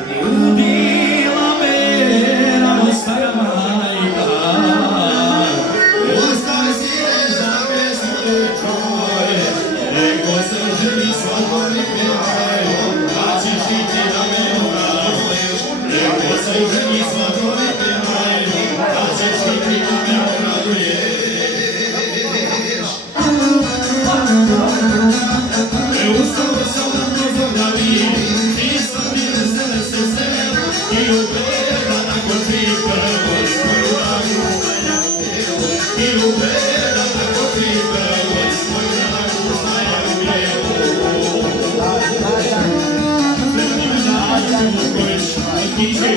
Ubila me rano stara majka. Ostavi sine za pesmu da čuješ, neko se ženi svadbeni pjevaj, da ćeš ići da me obraduješ. Neko se ženi svadbeni pjevaj, da ćeš ići da me obraduješ. Ustao sam na prozor da vidim, nisam bio vesele se sem, i ugleda nakon tri prvo svoju ragu stanjam bijelu. I ugleda nakon tri prvo svoju ragu stanjam bijelu. Sve mi me daju kojiš, otići.